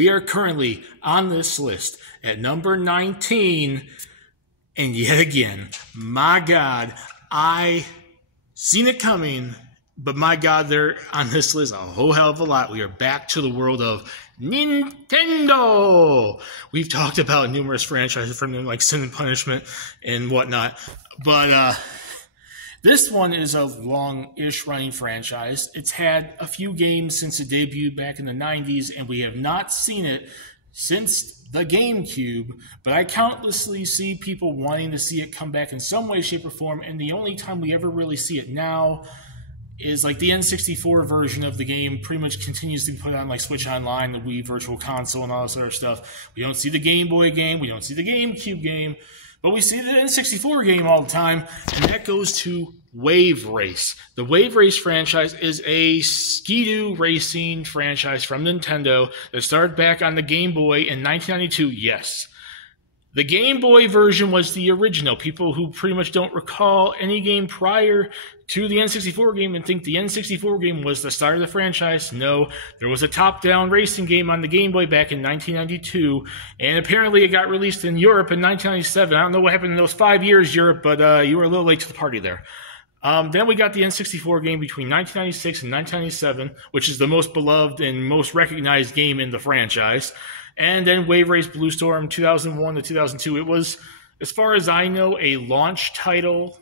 We are currently on this list at number 19. And yet again, my God, I seen it coming, but my God, they're on this list a whole hell of a lot. We are back to the world of Nintendo. We've talked about numerous franchises from them, like Sin and Punishment and whatnot, but this one is a long-ish running franchise. It's had a few games since it debuted back in the 90s, and we have not seen it since the GameCube, but I countlessly see people wanting to see it come back in some way, shape, or form, and the only time we ever really see it now is like the N64 version of the game pretty much continues to be put on like Switch Online, the Wii Virtual Console, and all this other stuff. We don't see the Game Boy game, we don't see the GameCube game, but we see the N64 game all the time, and that goes to Wave Race. The Wave Race franchise is a Ski-Doo racing franchise from Nintendo that started back on the Game Boy in 1992, yes. The Game Boy version was the original. People who pretty much don't recall any game prior to the N64 game and think the N64 game was the start of the franchise. No, there was a top-down racing game on the Game Boy back in 1992, and apparently it got released in Europe in 1997. I don't know what happened in those 5 years, Europe, but you were a little late to the party there. Then we got the N64 game between 1996 and 1997, which is the most beloved and most recognized game in the franchise. And then Wave Race Blue Storm 2001 to 2002. It was, as far as I know, a launch title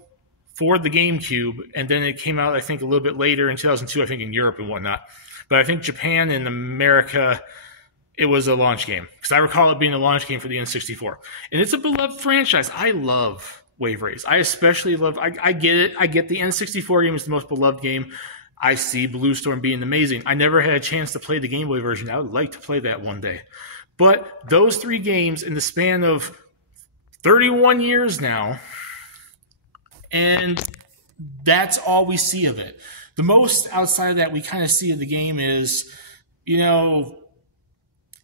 for the GameCube, and then it came out, I think, a little bit later in 2002, I think, in Europe and whatnot. But I think Japan and America, it was a launch game, because I recall it being a launch game for the N64. And it's a beloved franchise. I love Wave Race. I especially love, I get it. I get the N64 game is the most beloved game. I see Blue Storm being amazing. I never had a chance to play the Game Boy version. I would like to play that one day. But those three games in the span of 31 years now, and that's all we see of it. The most outside of that we kind of see of the game is, you know,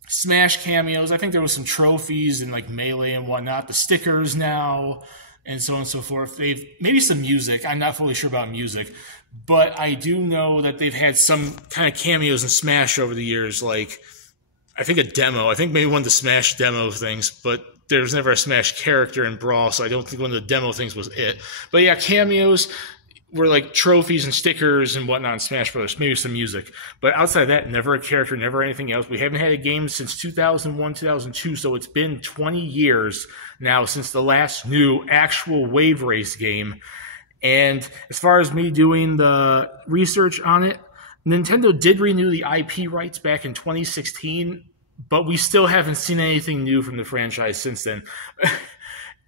Smash cameos. I think there was some trophies and like Melee and whatnot. The stickers now, and so on and so forth. They've maybe some music. I'm not fully sure about music, but I do know that they've had some kind of cameos in Smash over the years, like I think a demo. I think maybe one of the Smash demo things, but there's never a Smash character in Brawl, so I don't think one of the demo things was it. But yeah, cameos were like trophies and stickers and whatnot in Smash Brothers, maybe some music. But outside of that, never a character, never anything else. We haven't had a game since 2001, 2002, so it's been 20 years now since the last new actual Wave Race game. And as far as me doing the research on it, Nintendo did renew the IP rights back in 2016, but we still haven't seen anything new from the franchise since then.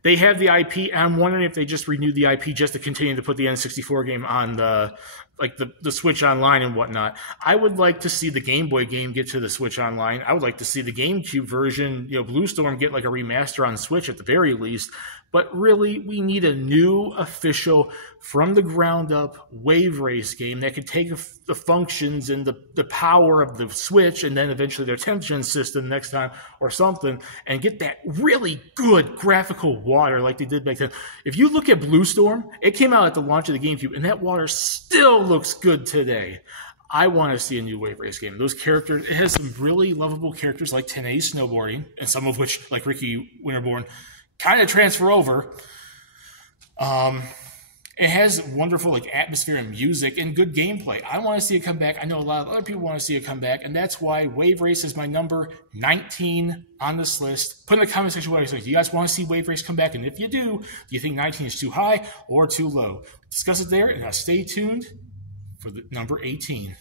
They have the IP, and I'm wondering if they just renewed the IP just to continue to put the N64 game on the Switch Online and whatnot. I would like to see the Game Boy game get to the Switch Online. I would like to see the GameCube version, you know, Blue Storm, get like a remaster on Switch at the very least. But really, we need a new, official, from the ground up Wave Race game that could take the functions and the power of the Switch and then eventually their 10th gen system next time or something and get that really good graphical water like they did back then. If you look at Blue Storm, it came out at the launch of the GameCube, and that water still looks good today. I want to see a new Wave Race game. Those characters, it has some really lovable characters like Tenei snowboarding, and some of which, like Ricky Winterborn, kind of transfer over. It has wonderful like atmosphere and music and good gameplay. I want to see it come back. I know a lot of other people want to see it come back, and that's why Wave Race is my number 19 on this list. Put in the comment section what you think. Do you guys want to see Wave Race come back? And if you do you think 19 is too high or too low? Discuss it there, and stay tuned for the number 18.